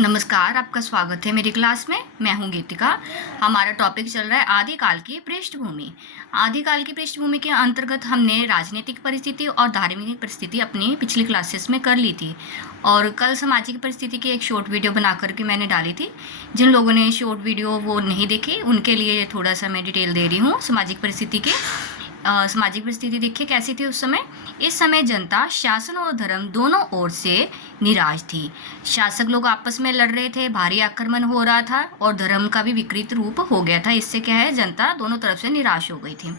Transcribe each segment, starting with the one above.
नमस्कार, आपका स्वागत है मेरी क्लास में। मैं हूं गीतिका। हमारा टॉपिक चल रहा है आदिकाल की पृष्ठभूमि। आदिकाल की पृष्ठभूमि के अंतर्गत हमने राजनीतिक परिस्थिति और धार्मिक परिस्थिति अपनी पिछली क्लासेस में कर ली थी और कल सामाजिक परिस्थिति की एक शॉर्ट वीडियो बना करके मैंने डाली थी। जिन लोगों ने शॉर्ट वीडियो वो नहीं देखी उनके लिए थोड़ा सा मैं डिटेल दे रही हूँ सामाजिक परिस्थिति की। सामाजिक परिस्थिति देखिए कैसी थी उस समय। इस समय जनता शासन और धर्म दोनों ओर से निराश थी। शासक लोग आपस में लड़ रहे थे, भारी आक्रमण हो रहा था और धर्म का भी विकृत रूप हो गया था। इससे क्या है, जनता दोनों तरफ से निराश हो गई थी।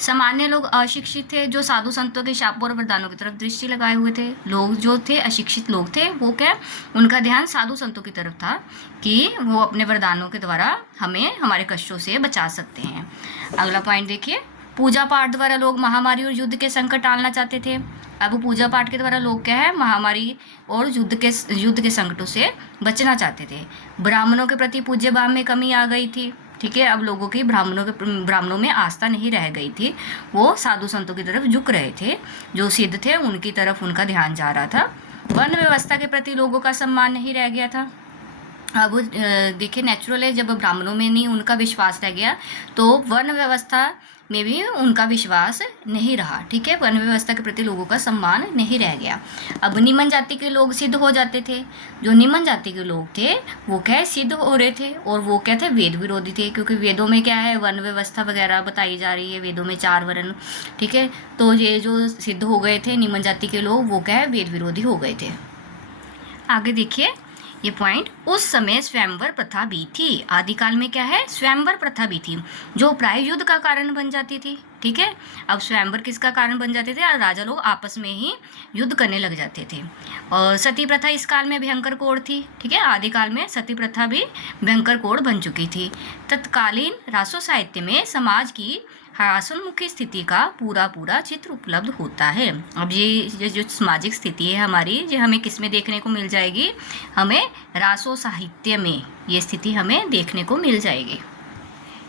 सामान्य लोग अशिक्षित थे, जो साधु संतों के शापों और वरदानों की तरफ दृष्टि लगाए हुए थे। लोग जो थे अशिक्षित लोग थे, वो क्या, उनका ध्यान साधु संतों की तरफ था कि वो अपने वरदानों के द्वारा हमें हमारे कष्टों से बचा सकते हैं। अगला पॉइंट देखिए, पूजा पाठ द्वारा लोग महामारी और युद्ध के संकट टालना चाहते थे। अब पूजा पाठ के द्वारा लोग क्या है, महामारी और युद्ध के संकटों से बचना चाहते थे। ब्राह्मणों के प्रति पूज्य भाव में कमी आ गई थी। ठीक है, अब लोगों की ब्राह्मणों में आस्था नहीं रह गई थी। वो साधु संतों की तरफ झुक रहे थे, जो सिद्ध थे उनकी तरफ उनका ध्यान जा रहा था। वर्ण व्यवस्था के प्रति लोगों का सम्मान नहीं रह गया था। अब देखिए, नेचुरल है, जब ब्राह्मणों में नहीं उनका विश्वास रह गया तो वर्ण व्यवस्था में भी उनका विश्वास नहीं रहा। ठीक है, वर्ण व्यवस्था के प्रति लोगों का सम्मान नहीं रह गया। अब निम्न जाति के लोग सिद्ध हो जाते थे। जो निम्न जाति के लोग थे वो क्या सिद्ध हो रहे थे और वो क्या थे, वेद विरोधी थे, क्योंकि वेदों में क्या है, वर्ण व्यवस्था वगैरह बताई जा रही है। वेदों में 4 वर्ण। ठीक है, तो ये जो सिद्ध हो गए थे निम्न जाति के लोग, वो क्या है, वेद विरोधी हो गए थे। आगे देखिए ये पॉइंट, उस समय स्वयंवर प्रथा भी थी। आदिकाल में क्या है, स्वयंवर प्रथा भी थी, जो प्राय युद्ध का कारण बन जाती थी। ठीक है, अब स्वयंवर किसका कारण बन जाते थे, राजा लोग आपस में ही युद्ध करने लग जाते थे। और सती प्रथा इस काल में भयंकर कोड़ थी। ठीक है, आदिकाल में सती प्रथा भी भयंकर कोड़ बन चुकी थी। तत्कालीन रासो साहित्य में समाज की ह्रासोन्मुखी स्थिति का पूरा चित्र उपलब्ध होता है। अब ये जो सामाजिक स्थिति है हमारी, ये हमें किस में देखने को मिल जाएगी, हमें रासो साहित्य में ये स्थिति हमें देखने को मिल जाएगी।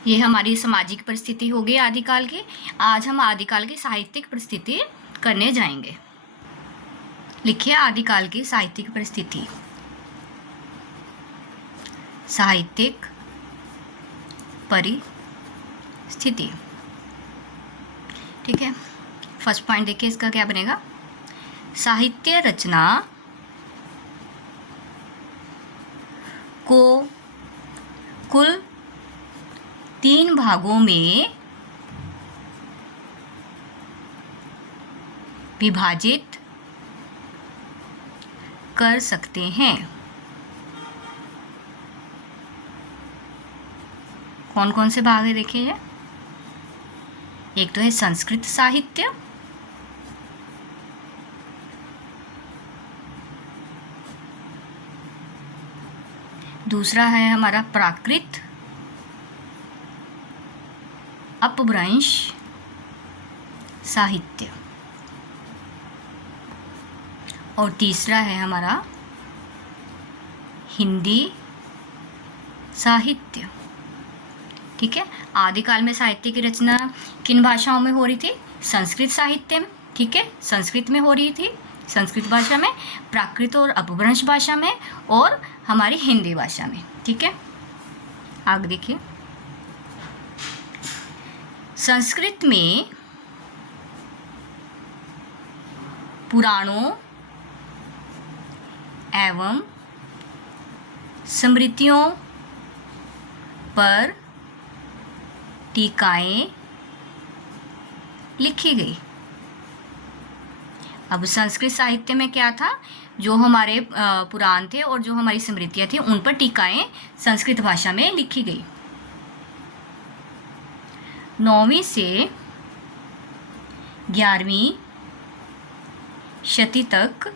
ये हमारी सामाजिक परिस्थिति होगी आदिकाल की। आज हम आदिकाल की साहित्यिक परिस्थिति करने जाएंगे। लिखिए आदिकाल की साहित्यिक परिस्थिति। साहित्यिक परिस्थिति। ठीक है, फर्स्ट पॉइंट देखिए, इसका क्या बनेगा, साहित्य रचना को कुल 3 भागों में विभाजित कर सकते हैं। कौन कौन से भाग है देखिए, एक तो है संस्कृत साहित्य, दूसरा है हमारा प्राकृत अपभ्रंश साहित्य, और तीसरा है हमारा हिंदी साहित्य। ठीक है, आदिकाल में साहित्य की रचना किन भाषाओं में हो रही थी, संस्कृत साहित्य में। ठीक है, संस्कृत में हो रही थी, संस्कृत भाषा में, प्राकृत और अपभ्रंश भाषा में, और हमारी हिंदी भाषा में। ठीक है, आगे देखिए, संस्कृत में पुराणों एवं स्मृतियों पर टीकाएं लिखी गई। अब संस्कृत साहित्य में क्या था, जो हमारे पुराण थे और जो हमारी स्मृतियां थी उन पर टीकाएं संस्कृत भाषा में लिखी गई। 9वीं से 11वीं शती तक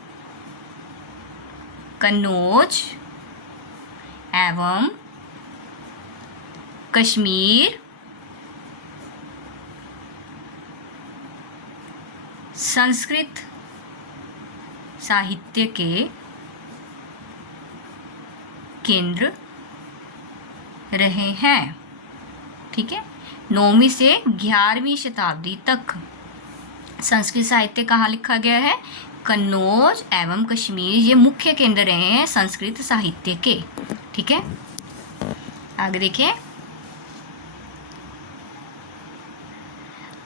कन्नौज एवं कश्मीर संस्कृत साहित्य के केंद्र रहे हैं। ठीक है, 9वीं से 11वीं शताब्दी तक संस्कृत साहित्य कहाँ लिखा गया है, कन्नौज एवं कश्मीर ये मुख्य केंद्र रहे हैं संस्कृत साहित्य के। ठीक है, आगे देखिए।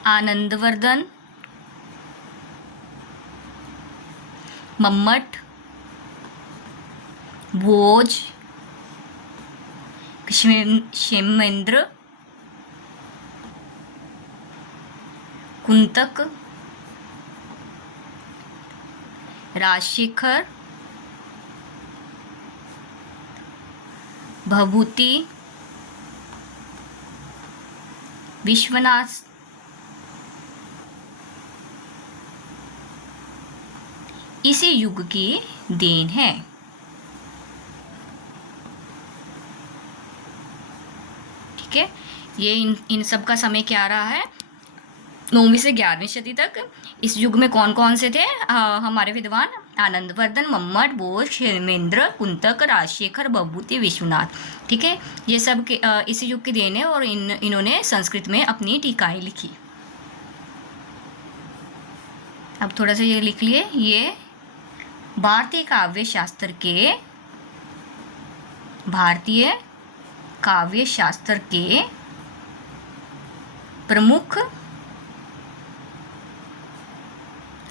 आनंदवर्धन, मम्मट, भोज, क्षेमेंद्र, कुंतक, राजशेखर, भभूति, विश्वनाथ, इसी युग की देन है। ठीक है, ये इन सब का समय क्या रहा है, 9वीं से 11वीं शती तक। इस युग में कौन कौन से थे हमारे विद्वान? आनंदवर्धन, मम्मट, बोस, क्षेमेंद्र, कुंतक, राजशेखर, भभूति, विश्वनाथ। ठीक है, ये सब इसी युग की देन है और इन्होंने संस्कृत में अपनी टीकाएं लिखी। अब थोड़ा सा ये लिख लिए, ये भारतीय काव्य शास्त्र के प्रमुख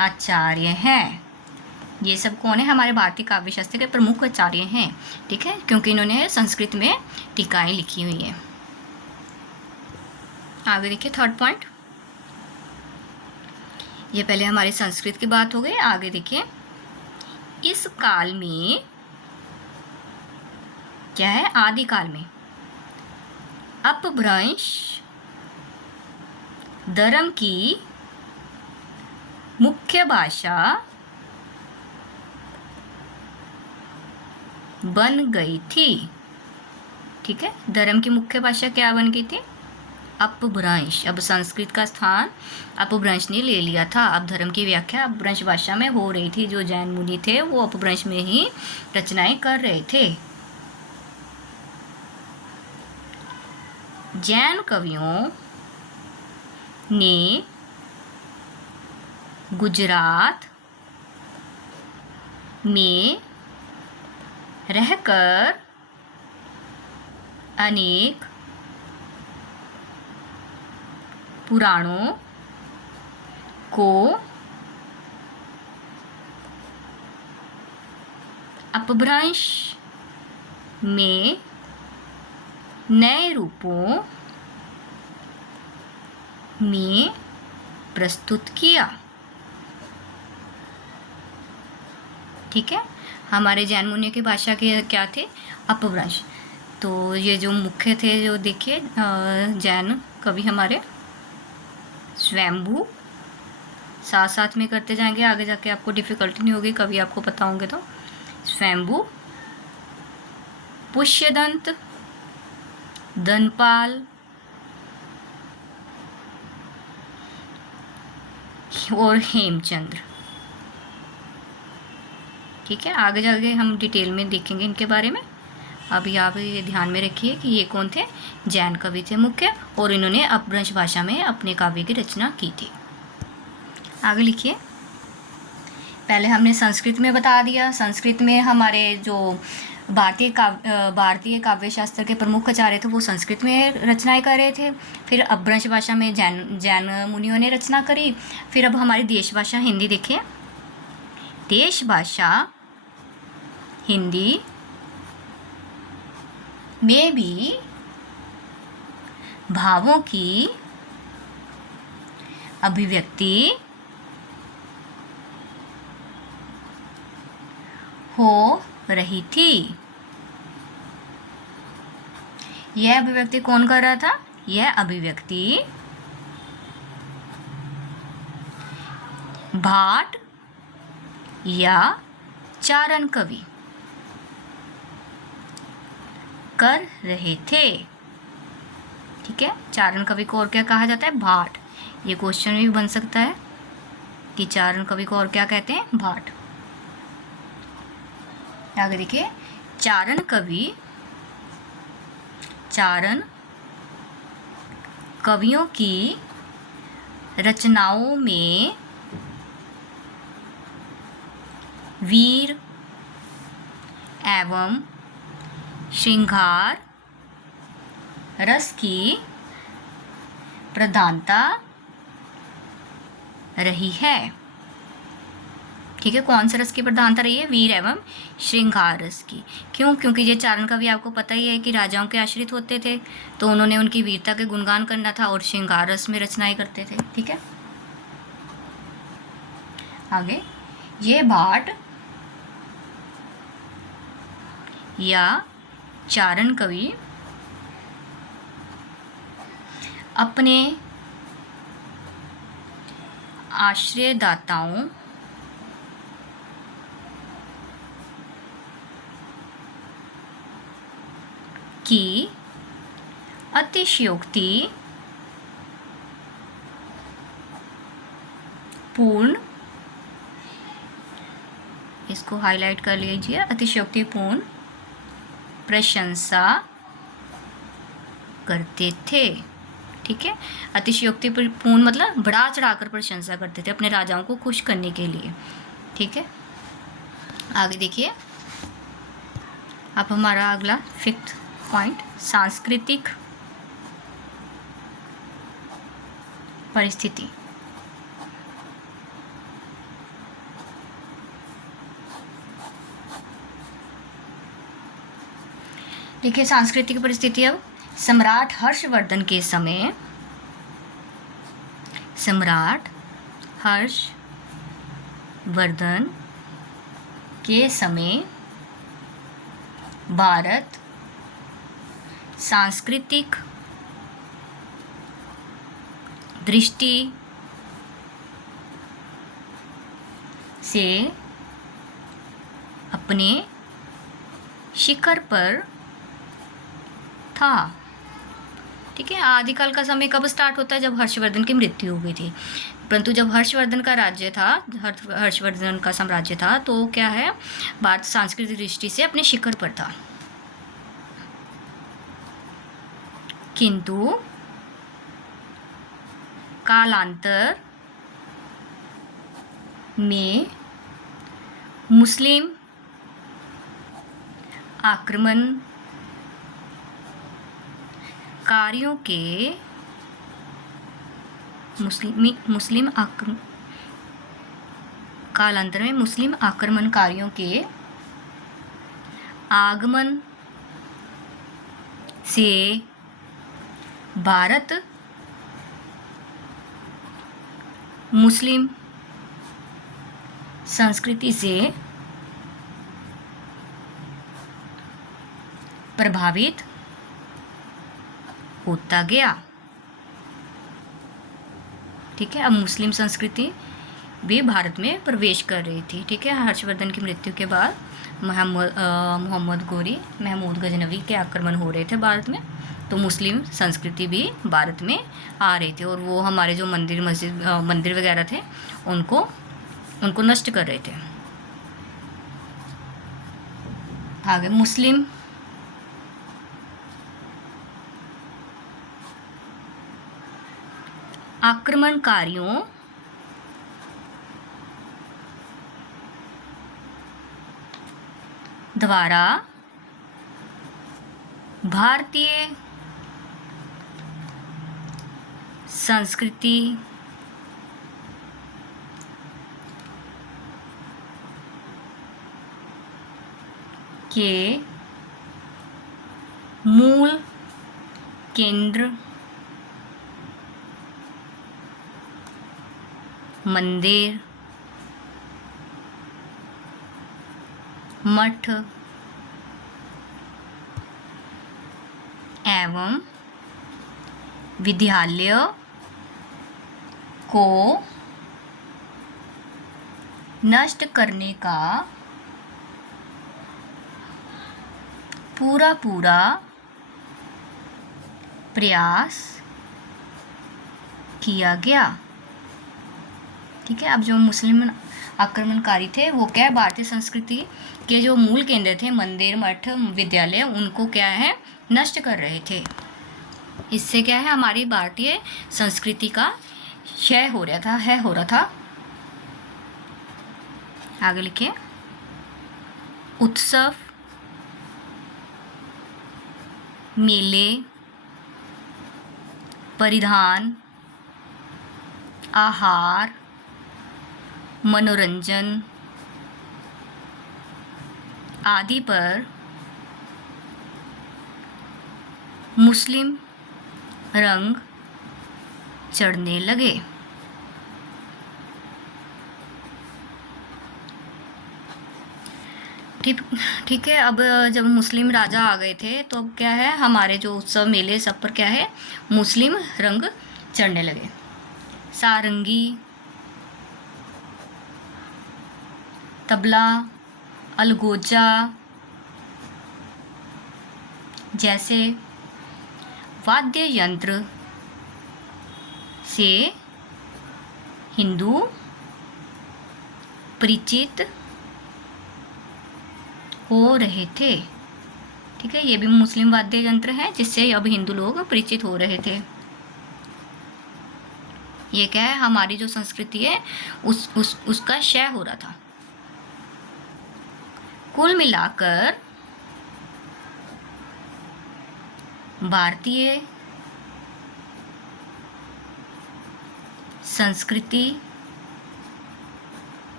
आचार्य हैं। ये सब कौन है? हमारे भारतीय काव्य शास्त्र के प्रमुख आचार्य हैं। ठीक है, क्योंकि इन्होंने संस्कृत में टीकाएं लिखी हुई हैं। आगे देखिए, थर्ड पॉइंट। ये पहले हमारी संस्कृत की बात हो गई। आगे देखिए, इस काल में क्या है? आदिकाल में अपभ्रंश धर्म की मुख्य भाषा बन गई थी। ठीक है, धर्म की मुख्य भाषा क्या बन गई थी? अपभ्रंश। अब संस्कृत का स्थान अपभ्रंश ने ले लिया था। अब धर्म की व्याख्या अपभ्रंश भाषा में हो रही थी। जो जैन मुनि थे वो अपभ्रंश में ही रचनाएं कर रहे थे। जैन कवियों ने गुजरात में रहकर अनेक पुराणों को अपभ्रंश में नए रूपों में प्रस्तुत किया। ठीक है, हमारे जैन मुनियों की भाषा के क्या थे? अपभ्रंश। तो ये जो मुख्य थे, जो देखिए जैन कवि हमारे स्वयंभू, साथ साथ में करते जाएंगे, आगे जाके आपको डिफिकल्टी नहीं होगी, कभी आपको पता होंगे तो। स्वयंभू, पुष्यदंत, धनपाल और हेमचंद्र। ठीक है, आगे जाके हम डिटेल में देखेंगे इनके बारे में। अभी आप ये ध्यान में रखिए कि ये कौन थे? जैन कवि थे मुख्य, और इन्होंने अपभ्रंश भाषा में अपने काव्य की रचना की थी। आगे लिखिए। पहले हमने संस्कृत में बता दिया। संस्कृत में हमारे जो भारतीय काव्य शास्त्र के प्रमुख आचार्य थे वो संस्कृत में रचनाएं कर रहे थे। फिर अपभ्रंश भाषा में जैन मुनियों ने रचना करी। फिर अब हमारी देश भाषा हिंदी देखिए। देश भाषा हिंदी में भी भावों की अभिव्यक्ति हो रही थी। यह अभिव्यक्ति कौन कर रहा था? यह अभिव्यक्ति भाट या चारण कवि कर रहे थे। ठीक है, चारण कवि को और क्या कहा जाता है? भाट। ये क्वेश्चन भी बन सकता है कि चारण कवि को और क्या कहते हैं? भाट। आगे देखिए, चारण कवियों की रचनाओं में वीर एवं श्रृंगार रस की प्रधानता रही है। ठीक है, कौन सा रस की प्रधानता रही है? वीर एवं श्रृंगार रस की। क्यों? क्योंकि ये चारण कवि आपको पता ही है कि राजाओं के आश्रित होते थे, तो उन्होंने उनकी वीरता के गुणगान करना था और श्रृंगार रस में रचनाएं करते थे। ठीक है, आगे, ये भाट या चारण कवि अपने आश्रयदाताओं की अतिशयोक्ति पूर्ण, इसको हाईलाइट कर लीजिए, अतिशयोक्तिपूर्ण प्रशंसा करते थे। ठीक है, अतिशयोक्तिपूर्ण मतलब बढ़ा चढ़ाकर प्रशंसा करते थे अपने राजाओं को खुश करने के लिए। ठीक है, आगे देखिए, अब हमारा अगला 5th पॉइंट, सांस्कृतिक परिस्थिति। देखिए, सांस्कृतिक परिस्थिति अब सम्राट हर्षवर्धन के समय, सम्राट हर्षवर्धन के समय भारत सांस्कृतिक दृष्टि से अपने शिखर पर था। ठीक है, आदिकाल का समय कब स्टार्ट होता है? जब हर्षवर्धन की मृत्यु हो गई थी। परंतु जब हर्षवर्धन का राज्य था, हर्षवर्धन का साम्राज्य था, तो क्या है, भारत सांस्कृतिक दृष्टि से अपने शिखर पर था। किंतु कालांतर में मुस्लिम आक्रमणकारियों के कालांतर में मुस्लिम आक्रमणकारियों के आगमन से भारत मुस्लिम संस्कृति से प्रभावित होता गया। ठीक है, अब मुस्लिम संस्कृति भी भारत में प्रवेश कर रही थी। ठीक है, हर्षवर्धन की मृत्यु के बाद महमूद गजनवी के आक्रमण हो रहे थे भारत में, तो मुस्लिम संस्कृति भी भारत में आ रही थी और वो हमारे जो मंदिर वगैरह थे उनको नष्ट कर रहे थे। आगे, मुस्लिम आक्रमणकारियों द्वारा भारतीय संस्कृति के मूल केंद्र मंदिर, मठ एवं विद्यालय को नष्ट करने का पूरा प्रयास किया गया। ठीक है, अब जो मुस्लिम आक्रमणकारी थे वो क्या है, भारतीय संस्कृति के जो मूल केंद्र थे, मंदिर, मठ, विद्यालय, उनको क्या है, नष्ट कर रहे थे। इससे क्या है, हमारी भारतीय संस्कृति का क्षय हो रहा था। आगे लिखिए, उत्सव, मेले, परिधान, आहार, मनोरंजन आदि पर मुस्लिम रंग चढ़ने लगे। ठीक है। अब जब मुस्लिम राजा आ गए थे तो अब क्या है, हमारे जो उत्सव मेले सब पर क्या है, मुस्लिम रंग चढ़ने लगे। सारंगी, तबला, अलगोजा जैसे वाद्य यंत्र से हिंदू परिचित हो रहे थे। ठीक है, ये भी मुस्लिम वाद्य यंत्र हैं जिससे अब हिंदू लोग परिचित हो रहे थे। ये क्या है, हमारी जो संस्कृति है उसका क्षय हो रहा था। कुल मिलाकर भारतीय संस्कृति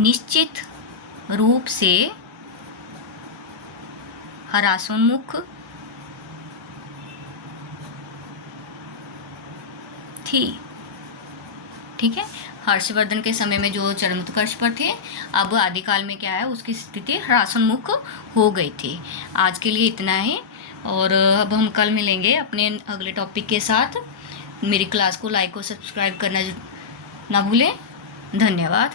निश्चित रूप से ह्रासोन्मुख थी। ठीक है, हर्षवर्धन के समय में जो चरमोत्कर्ष पर थे, अब आदिकाल में क्या है, उसकी स्थिति ह्रासोन्मुख हो गई थी। आज के लिए इतना ही, और अब हम कल मिलेंगे अपने अगले टॉपिक के साथ। मेरी क्लास को लाइक और सब्सक्राइब करना ना भूलें। धन्यवाद।